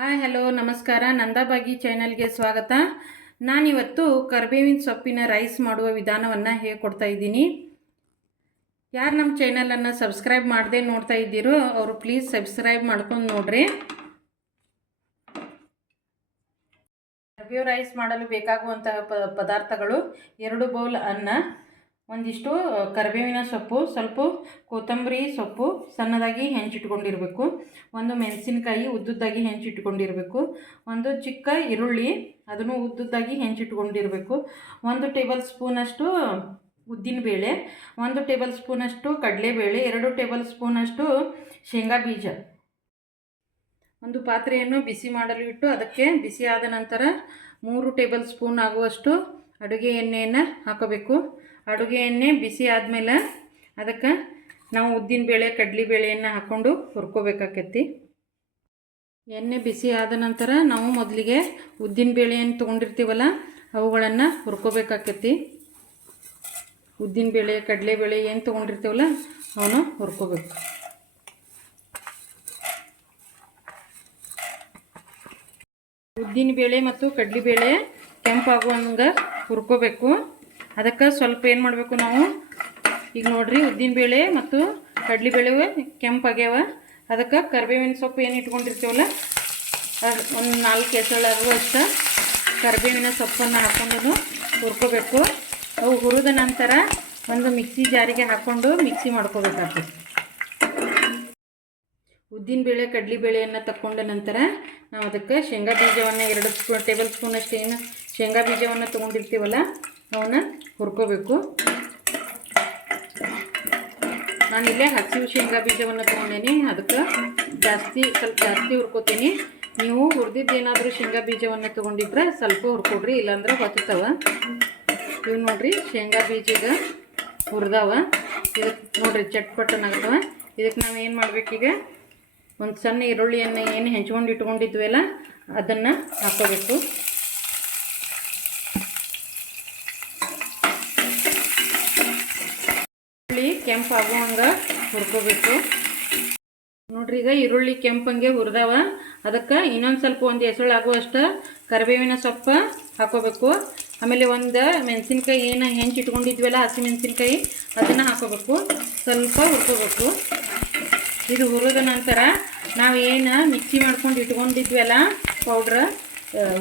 Hi, hello, ನಮಸ್ಕಾರ. ನಂದಾಬಾಗಿ ಚಾನಲ್ಗೆ ಸ್ವಾಗತ. ನಾನಿವತ್ತು ಕರ್ಬೇವಿನ ಸೊಪ್ಪಿನ ರೈಸ್ ಮಾಡುವ ವಿಧಾನವನ್ನು ಹೇಳ್ಕೊಡ್ತಾ ಇದ್ದೀನಿ. ಯಾರು ನಮ್ಮ ಚಾನಲನ್ನು ಸಬ್ಸ್ಕ್ರೈಬ್ ಮಾಡದೆ ನೋಡ್ತಾ ಇದ್ದೀರೋ, ಅವರು ಪ್ಲೀಸ್ ಸಬ್ಸ್ಕ್ರೈಬ್ ಮಾಡ್ಕೊಂಡು ನೋಡ್ರಿ. ಕರ್ಬೇವು ರೈಸ್ ಮಾಡಲು ಬೇಕಾಗುವಂತಹ ಪದಾರ್ಥಗಳು ಎರಡು ಬೌಲ್ ಅನ್ನ ಒಂದಿಷ್ಟು ಕರಿಬೇವಿನ ಸೊಪ್ಪು, ಸ್ವಲ್ಪ ಕೊತ್ತಂಬರಿ ಸೊಪ್ಪು ಸಣ್ಣದಾಗಿ ಹೆಂಚಿಟ್ಕೊಂಡಿರಬೇಕು. ಒಂದು ಮೆಣಸಿನ್ಕಾಯಿ ಉದ್ದುದ್ದಾಗಿ ಹೆಂಚಿಟ್ಕೊಂಡಿರಬೇಕು. ಒಂದು ಚಿಕ್ಕ ಈರುಳ್ಳಿ ಅದನ್ನು ಉದ್ದುದ್ದಾಗಿ ಹೆಂಚಿಟ್ಕೊಂಡಿರಬೇಕು. ಒಂದು ಟೇಬಲ್ ಸ್ಪೂನಷ್ಟು ಉದ್ದಿನಬೇಳೆ, ಒಂದು ಟೇಬಲ್ ಸ್ಪೂನಷ್ಟು ಕಡಲೆಬೇಳೆ, ಎರಡು ಟೇಬಲ್ ಸ್ಪೂನಷ್ಟು ಶೇಂಗಾ ಬೀಜ. ಒಂದು ಪಾತ್ರೆಯನ್ನು ಬಿಸಿ ಮಾಡಲು ಇಟ್ಟು ಅದಕ್ಕೆ ಬಿಸಿ ಆದ ನಂತರ ಮೂರು ಟೇಬಲ್ ಸ್ಪೂನ್ ಆಗುವಷ್ಟು ಅಡುಗೆ ಎಣ್ಣೆಯನ್ನು ಹಾಕೋಬೇಕು. ಅಡುಗೆ ಎಣ್ಣೆ ಬಿಸಿ ಆದಮೇಲೆ ಅದಕ್ಕೆ ನಾವು ಉದ್ದಿನ ಬೇಳೆ, ಕಡ್ಲಿ ಬೇಳೆಯನ್ನು ಹಾಕ್ಕೊಂಡು ಹುರ್ಕೋಬೇಕಾಕೈತಿ. ಎಣ್ಣೆ ಬಿಸಿ ಆದ ನಂತರ ನಾವು ಮೊದಲಿಗೆ ಉದ್ದಿನ ಬೇಳೆಯನ್ನು ತೊಗೊಂಡಿರ್ತೀವಲ್ಲ, ಅವುಗಳನ್ನು ಹುರ್ಕೋಬೇಕಾಕೈತಿ. ಉದ್ದಿನ ಬೇಳೆ ಕಡಲೆಬೇಳೆ ಏನು ತೊಗೊಂಡಿರ್ತೀವಲ್ಲ ಅವನು ಹುರ್ಕೋಬೇಕು. ಉದ್ದಿನ ಬೇಳೆ ಮತ್ತು ಕಡಲೆಬೇಳೆ ಕೆಂಪಾಗುವಂಗೆ ಹುರ್ಕೋಬೇಕು. ಅದಕ್ಕೆ ಸ್ವಲ್ಪ ಏನು ಮಾಡಬೇಕು ನಾವು? ಈಗ ನೋಡಿರಿ ಉದ್ದಿನ ಬೇಳೆ ಮತ್ತು ಕಡಲೆಬೇಳೆ ಕೆಂಪಾಗ್ಯಾವ ಅದಕ್ಕೆ ಕರಿಬೇವಿನ ಸೊಪ್ಪು ಏನು ಇಟ್ಕೊಂಡಿರ್ತೀವಲ್ಲ ಒಂದು ನಾಲ್ಕು ಎಸಳಾಗುವಷ್ಟು ಕರಿಬೇವಿನ ಸೊಪ್ಪನ್ನು ಹಾಕ್ಕೊಂಡು ಹುರ್ಕೋಬೇಕು. ಅವು ಹುರಿದ ನಂತರ ಒಂದು ಮಿಕ್ಸಿ ಜಾರಿಗೆ ಹಾಕ್ಕೊಂಡು ಮಿಕ್ಸಿ ಮಾಡ್ಕೋಬೇಕಾಗ್ತದೆ. ಉದ್ದಿನ ಬೇಳೆ ಕಡಲೆಬೇಳೆಯನ್ನು ತಕ್ಕೊಂಡ ನಂತರ ನಾವು ಅದಕ್ಕೆ ಶೇಂಗಾ ಬೀಜವನ್ನು ಎರಡು ಸ್ಪೂ, ಟೇಬಲ್ ಸ್ಪೂನಷ್ಟು ಏನು ಶೇಂಗಾ ಬೀಜವನ್ನು ತೊಗೊಂಡಿರ್ತೀವಲ್ಲ ಅವನ್ನ ಹುರ್ಕೋಬೇಕು. ನಾನಿಲ್ಲೇ ಹಸಿವು ಶೇಂಗಾ ಬೀಜವನ್ನು ತೊಗೊಂಡೇನಿ, ಅದಕ್ಕೆ ಜಾಸ್ತಿ ಸ್ವಲ್ಪ ಜಾಸ್ತಿ ಹುರ್ಕೋತೀನಿ. ನೀವು ಹುರಿದಿದ್ದು ಏನಾದರೂ ಶೇಂಗಾ ಬೀಜವನ್ನು ತೊಗೊಂಡಿದ್ರೆ ಸ್ವಲ್ಪ ಹುರ್ಕೊಡ್ರಿ, ಇಲ್ಲಾಂದ್ರೆ ಹೊತ್ತವ ಇವು ನೋಡ್ರಿ ಶೇಂಗಾ ಬೀಜದ ಹುರಿದವ ಹುರಿದಾವ. ಇದಕ್ಕೆ ನೋಡ್ರಿ ಚಟ್ಪಟ್ಟನಾಗ್ತವ ಇದಕ್ಕೆ ನಾವು ಏನು ಮಾಡಬೇಕೀಗ? ಒಂದು ಸಣ್ಣ ಈರುಳ್ಳಿಯನ್ನು ಏನು ಹೆಂಚ್ಕೊಂಡು ಇಟ್ಕೊಂಡಿದ್ವಲ್ಲ ಅದನ್ನು ಹಾಕೋಬೇಕು. ಕೆಂಪು ಆಗುವಂಗೆ ಹುರ್ಕೋಬೇಕು. ನೋಡ್ರಿ, ಈಗ ಈರುಳ್ಳಿ ಕೆಂಪಂಗೆ ಹುರಿದಾವ. ಅದಕ್ಕೆ ಇನ್ನೊಂದು ಸ್ವಲ್ಪ ಒಂದು ಹೆಸಳು ಆಗುವಷ್ಟು ಕರಿಬೇವಿನ ಸೊಪ್ಪು ಹಾಕೋಬೇಕು. ಆಮೇಲೆ ಒಂದು ಮೆಣಸಿನ್ಕಾಯಿ, ಏನು ಹೆಂಚು ಇಟ್ಕೊಂಡಿದ್ವಲ್ಲ ಹಸಿ ಮೆಣಸಿನ್ಕಾಯಿ, ಅದನ್ನು ಹಾಕೋಬೇಕು. ಸ್ವಲ್ಪ ಹುರ್ಕೋಬೇಕು. ಇದು ಹುರಿದ ನಂತರ ನಾವು ಏನು ಮಿಕ್ಸಿ ಮಾಡ್ಕೊಂಡು ಇಟ್ಕೊಂಡಿದ್ವಲ್ಲ ಪೌಡ್ರ್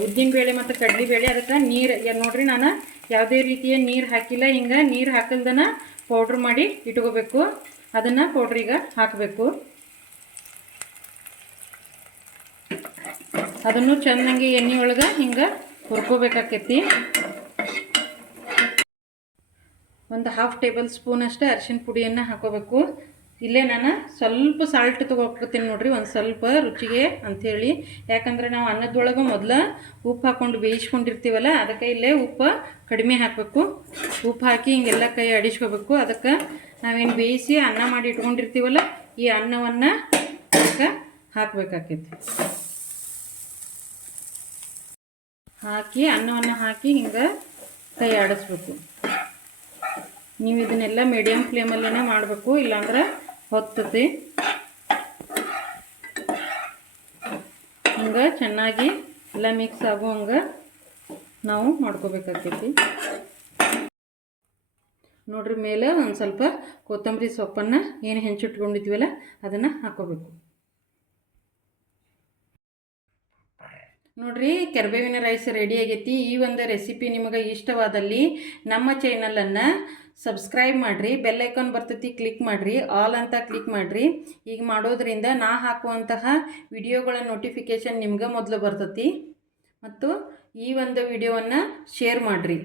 ಉದ್ದಿನ ಬೇಳೆ ಮತ್ತು ಕಡ್ಲಿ ಬೇಳೆ ಅದಕ್ಕೆ ನೀರು ನೋಡ್ರಿ ನಾನು ಯಾವುದೇ ರೀತಿಯ ನೀರು ಹಾಕಿಲ್ಲ, ಹಿಂಗೆ ನೀರು ಹಾಕಲ್ದನ ಪೌಡ್ರ್ ಮಾಡಿ ಇಟ್ಕೋಬೇಕು. ಅದನ್ನು ಪೌಡ್ರಿಗೆ ಹಾಕಬೇಕು. ಅದನ್ನು ಚೆನ್ನಾಗಿ ಎಣ್ಣೆ ಒಳಗೆ ಹಿಂಗೆ ಹುರ್ಕೋಬೇಕಾಕೈತಿ. ಒಂದು ಹಾಫ್ ಟೇಬಲ್ ಸ್ಪೂನಷ್ಟು ಅರಿಶಿನ ಪುಡಿಯನ್ನು ಹಾಕೋಬೇಕು. ಇಲ್ಲೇ ನಾನು ಸ್ವಲ್ಪ ಸಾಲ್ಟ್ ತೊಗೊಳ್ಕೊತೀನಿ ನೋಡ್ರಿ, ಒಂದು ಸ್ವಲ್ಪ ರುಚಿಗೆ ಅಂಥೇಳಿ ಯಾಕಂದ್ರೆ ನಾವು ಅನ್ನದೊಳಗೆ ಮೊದಲು ಉಪ್ಪು ಹಾಕ್ಕೊಂಡು ಬೇಯಿಸ್ಕೊಂಡಿರ್ತೀವಲ್ಲ, ಅದಕ್ಕೆ ಇಲ್ಲೇ ಉಪ್ಪು ಕಡಿಮೆ ಹಾಕಬೇಕು. ಉಪ್ಪು ಹಾಕಿ ಹಿಂಗೆಲ್ಲ ಕೈ ಅಡಿಸ್ಕೋಬೇಕು. ಅದಕ್ಕೆ ನಾವೇನು ಬೇಯಿಸಿ ಅನ್ನ ಮಾಡಿ ಇಟ್ಕೊಂಡಿರ್ತೀವಲ್ಲ, ಈ ಅನ್ನವನ್ನು ಅದಕ್ಕೆ ಹಾಕಬೇಕಾಕೈತಿ. ಹಾಕಿ, ಅನ್ನವನ್ನು ಹಾಕಿ ಹಿಂಗೆ ಕೈ ಆಡಿಸ್ಬೇಕು ನೀವು ಇದನ್ನೆಲ್ಲ ಮೀಡಿಯಮ್ ಫ್ಲೇಮಲ್ಲೇ ಮಾಡಬೇಕು, ಇಲ್ಲಾಂದ್ರೆ ಹೊತ್ತತಿ ಹಂಗೆ ಚೆನ್ನಾಗಿ ಎಲ್ಲ ಮಿಕ್ಸ್ ಆಗೋ ಹಂಗೆ ನಾವು ಮಾಡ್ಕೋಬೇಕಾಗ್ತೈತಿ. ನೋಡ್ರಿ ಮೇಲೆ ಒಂದು ಸ್ವಲ್ಪ ಕೊತ್ತಂಬರಿ ಸೊಪ್ಪನ್ನು ಏನು ಹೆಂಚಿಟ್ಕೊಂಡಿದ್ವಲ್ಲ ಅದನ್ನು ಹಾಕೋಬೇಕು. ನೋಡ್ರಿ, ಕೆರಬೇವಿನ ರೈಸ್ ರೆಡಿ ಆಗೈತಿ. ಈ ಒಂದು ರೆಸಿಪಿ ನಿಮಗೆ ಇಷ್ಟವಾದಲ್ಲಿ ನಮ್ಮ ಚಾನಲನ್ನು ಸಬ್ಸ್ಕ್ರೈಬ್ ಮಾಡಿರಿ ಬೆಲ್ ಐಕಾನ್ ಬರ್ತೈತಿ ಕ್ಲಿಕ್ ಮಾಡಿರಿ ಆಲ್ ಅಂತ ಕ್ಲಿಕ್ ಮಾಡಿರಿ. ಈಗ ಮಾಡೋದ್ರಿಂದ ನಾ ಹಾಕುವಂತಹ ವಿಡಿಯೋಗಳ ನೋಟಿಫಿಕೇಶನ್ ನಿಮ್ಗೆ ಮೊದಲು ಬರ್ತೈತಿ. ಮತ್ತು ಈ ಒಂದು ವಿಡಿಯೋವನ್ನು ಶೇರ್ ಮಾಡಿರಿ.